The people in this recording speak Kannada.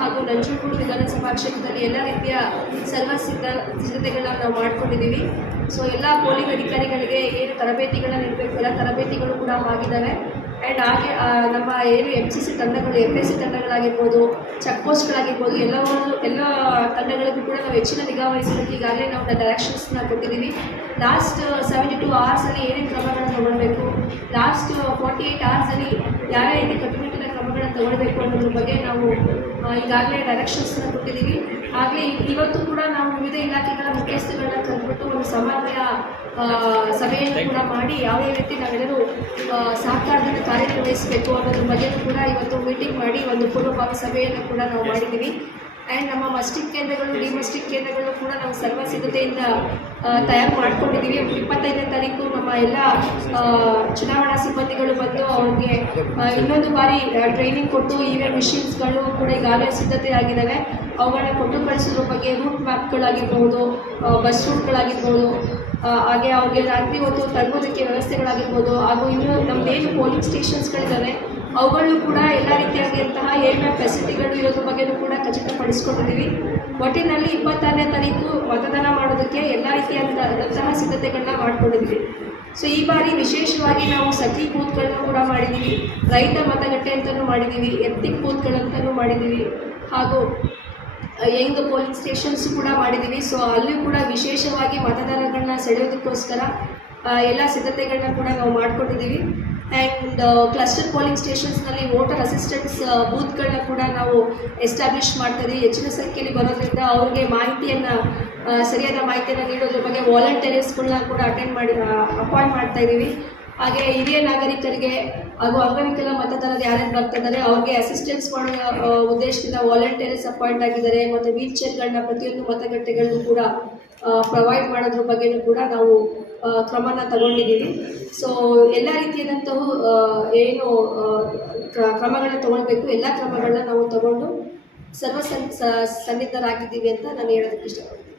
ಹಾಗೂ ನಂಜನಗೂಡು ವಿಧಾನಸಭಾ ಕ್ಷೇತ್ರದಲ್ಲಿ ಎಲ್ಲ ರೀತಿಯ ಸರ್ವ ಸಿದ್ಧ ಸಿದ್ಧತೆಗಳನ್ನ ನಾವು ಮಾಡ್ಕೊಂಡಿದ್ದೀವಿ. ಸೊ ಎಲ್ಲ ಪೋಲಿಂಗ್ ಅಧಿಕಾರಿಗಳಿಗೆ ಏನು ತರಬೇತಿಗಳನ್ನ ನೀಡಬೇಕು, ಎಲ್ಲ ತರಬೇತಿಗಳು ಕೂಡ ಆಗಿದ್ದಾವೆ. ಆ್ಯಂಡ್ ಹಾಗೆ ನಮ್ಮ ಏನು ಎಂ ಸಿ ಸಿ ತಂಡಗಳು ಎಫ್ ಎಸ್ ಸಿ ತಂಡಗಳಾಗಿರ್ಬೋದು ಚೆಕ್ ಪೋಸ್ಟ್ಗಳಾಗಿರ್ಬೋದು ಎಲ್ಲವನ್ನು, ಎಲ್ಲ ತಂಡಗಳಿಗೂ ಕೂಡ ನಾವು ಹೆಚ್ಚಿನ ನಿಗಾ ವಹಿಸೋದಕ್ಕೆ ಈಗಾಗಲೇ ನಾವು ಡೈರೆಕ್ಷನ್ಸ್ನ ಕೊಟ್ಟಿದ್ದೀವಿ. ಲಾಸ್ಟ್ ಸೆವೆಂಟಿ ಟು ಅವರ್ಸಲ್ಲಿ ಏನೇನು ಕ್ರಮಗಳನ್ನು ತಗೊಳ್ಬೇಕು ಲಾಸ್ಟ್ ಫಾರ್ಟಿ ಏಯ್ಟ್ ಅವರ್ಸಲ್ಲಿ ಯಾವ್ಯಾವ ರೀತಿ ಕಟ್ಟುಬಿಟ್ಟು ತಗೊಳ್ಬೇಕು ಅನ್ನೋದ್ರ ಬಗ್ಗೆ ನಾವು ಈಗಾಗಲೇ ಡೈರೆಕ್ಷನ್ಸ್ನ ಕೊಟ್ಟಿದ್ದೀವಿ. ಹಾಗೆ ಇವತ್ತು ಕೂಡ ನಾವು ವಿವಿಧ ಇಲಾಖೆಗಳ ಮುಖ್ಯಸ್ಥಗಳನ್ನ ಕರೆದ್ಬಿಟ್ಟು ಒಂದು ಸಮನ್ವಯ ಸಭೆಯನ್ನು ಕೂಡ ಮಾಡಿ ಯಾವ ರೀತಿ ನಾವೆಲ್ಲರೂ ಸಹಕಾರದಿಂದ ಕಾರ್ಯನಿರ್ವಹಿಸಬೇಕು ಅನ್ನೋದ್ರ ಬಗ್ಗೆ ಕೂಡ ಇವತ್ತು ಮೀಟಿಂಗ್ ಮಾಡಿ ಒಂದು ಪೂರ್ವಭಾವಿ ಸಭೆಯನ್ನು ಕೂಡ ನಾವು ಮಾಡಿದ್ದೀವಿ. ಆ್ಯಂಡ್ ನಮ್ಮ ಮಸ್ಟಿಕ್ ಕೇಂದ್ರಗಳು ಡಿಮಸ್ಟಿಕ್ ಕೇಂದ್ರಗಳು ಕೂಡ ನಾವು ಸರ್ವ ಸಿದ್ಧತೆಯಿಂದ ತಯಾರು ಮಾಡಿಕೊಂಡಿದ್ದೀವಿ. ಇಪ್ಪತ್ತೈದನೇ ಎಲ್ಲ ಚುನಾವಣಾ ಸಿಬ್ಬಂದಿಗಳು ಬಂದು ಅವ್ರಿಗೆ ಇನ್ನೊಂದು ಬಾರಿ ಟ್ರೈನಿಂಗ್ ಕೊಟ್ಟು ವಿ ಮಿಷಿನ್ಸ್ಗಳು ಕೂಡ ಈಗಾಗಲೇ ಸಿದ್ಧತೆ ಆಗಿದ್ದಾವೆ ಅವುಗಳನ್ನ ಕೊಟ್ಟು ಕಳಿಸೋದ್ರ ಬಗ್ಗೆ ರೂಟ್ ಮ್ಯಾಪ್ಗಳಾಗಿರ್ಬೋದು ಬಸ್ ರೂಟ್ಗಳಾಗಿರ್ಬೋದು ಹಾಗೆ ಅವ್ರಿಗೆ ರಾತ್ರಿ ಹೊತ್ತು ತಲುಪೋದಕ್ಕೆ ವ್ಯವಸ್ಥೆಗಳಾಗಿರ್ಬೋದು, ಹಾಗೂ ಇನ್ನೂ ನಮ್ಮದೇನು ಪೋಲಿಂಗ್ ಸ್ಟೇಷನ್ಸ್ಗಳಿದ್ದಾವೆ ಅವುಗಳು ಕೂಡ ಎಲ್ಲ ರೀತಿಯಾಗಿರುವಂತಹ ಏರ್ಮ್ಯಾಪ್ ಫೆಸಿಲಿಟಿಗಳು ಇರೋದ್ರ ಬಗ್ಗೆನೂ ಕೂಡ ಖಚಿತಪಡಿಸ್ಕೊಂಡಿದ್ದೀವಿ. ಒಟ್ಟಿನಲ್ಲಿ ಇಪ್ಪತ್ತಾರನೇ ತಾರೀಕು ಮತದಾನ ಮಾಡೋದಕ್ಕೆ ಎಲ್ಲ ರೀತಿಯಾದಂತಹ ಸಿದ್ಧತೆಗಳನ್ನ ಮಾಡ್ಕೊಂಡಿದ್ವಿ ಸೊ ಈ ಬಾರಿ ವಿಶೇಷವಾಗಿ ನಾವು ಸಖಿ ಬೂತ್ಗಳನ್ನ ಕೂಡ ಮಾಡಿದ್ದೀವಿ. ರೈತ ಮತಗಟ್ಟೆ ಅಂತಲೂ ಮಾಡಿದ್ದೀವಿ ಎತ್ತಿಕ್ ಬೂತ್ಗಳಂತಲೂ ಮಾಡಿದ್ದೀವಿ. ಹಾಗೂ ಯಂಗ್ ಪೋಲಿಂಗ್ ಸ್ಟೇಷನ್ಸ್ ಕೂಡ ಮಾಡಿದ್ದೀವಿ. ಸೊ ಅಲ್ಲಿ ಕೂಡ ವಿಶೇಷವಾಗಿ ಮತದಾರಗಳನ್ನ ಸೆಳೆಯೋದಕ್ಕೋಸ್ಕರ ಎಲ್ಲ ಸಿದ್ಧತೆಗಳನ್ನ ಕೂಡ ನಾವು ಮಾಡಿಕೊಟ್ಟಿದ್ದೀವಿ. ಆ್ಯಂಡ್ ಕ್ಲಸ್ಟರ್ ಪೋಲಿಂಗ್ ಸ್ಟೇಷನ್ಸ್ನಲ್ಲಿ ವೋಟರ್ ಅಸಿಸ್ಟೆನ್ಸ್ ಬೂತ್ಗಳನ್ನ ಕೂಡ ನಾವು ಎಸ್ಟಾಬ್ಲಿಷ್ ಮಾಡ್ತಿದ್ದೀವಿ ಹೆಚ್ಚಿನ ಸಂಖ್ಯೆಯಲ್ಲಿ ಬರೋದ್ರಿಂದ ಅವ್ರಿಗೆ ಮಾಹಿತಿಯನ್ನು ಸರಿಯಾದ ಮಾಹಿತಿಯನ್ನು ನೀಡೋದ್ರ ಬಗ್ಗೆ ವಾಲಂಟಿಯರ್ಸ್ಗಳನ್ನ ಕೂಡ ಅಟೆಂಡ್ ಮಾಡಿ ಅಪಾಯಿಂಟ್ ಮಾಡ್ತಾ ಇದ್ದೀವಿ. ಹಾಗೆ ಹಿರಿಯ ನಾಗರಿಕರಿಗೆ ಹಾಗೂ ಅಂಗವಿಕಲ ಮತದಾರರು ಯಾರ್ಯಾರು ಬರ್ತಾ ಇದ್ದಾರೆ ಅವ್ರಿಗೆ ಅಸಿಸ್ಟೆನ್ಸ್ ಮಾಡೋ ಉದ್ದೇಶದಿಂದ ವಾಲಂಟಿಯರ್ಸ್ ಅಪಾಯಿಂಟ್ ಆಗಿದ್ದಾರೆ. ಮತ್ತು ವೀಲ್ ಚೇರ್ಗಳನ್ನ ಪ್ರತಿಯೊಂದು ಮತಗಟ್ಟೆಗಳನ್ನು ಕೂಡ ಪ್ರೊವೈಡ್ ಮಾಡೋದ್ರ ಬಗ್ಗೆನೂ ಕೂಡ ನಾವು ಕ್ರಮನ ತಗೊಂಡಿದ್ದೀವಿ. ಸೊ ಎಲ್ಲ ರೀತಿಯಾದಂಥವು ಏನು ಕ್ರಮಗಳನ್ನ ತಗೊಳ್ಬೇಕು. ಎಲ್ಲ ಕ್ರಮಗಳನ್ನ ನಾವು ತಗೊಂಡು ಸರ್ವ ಸನ್ನಿಧರಾಗಿದ್ದೀವಿ ಅಂತ ನಾನು ಹೇಳೋದಕ್ಕೆ ಇಷ್ಟಪಡ್ತೀನಿ.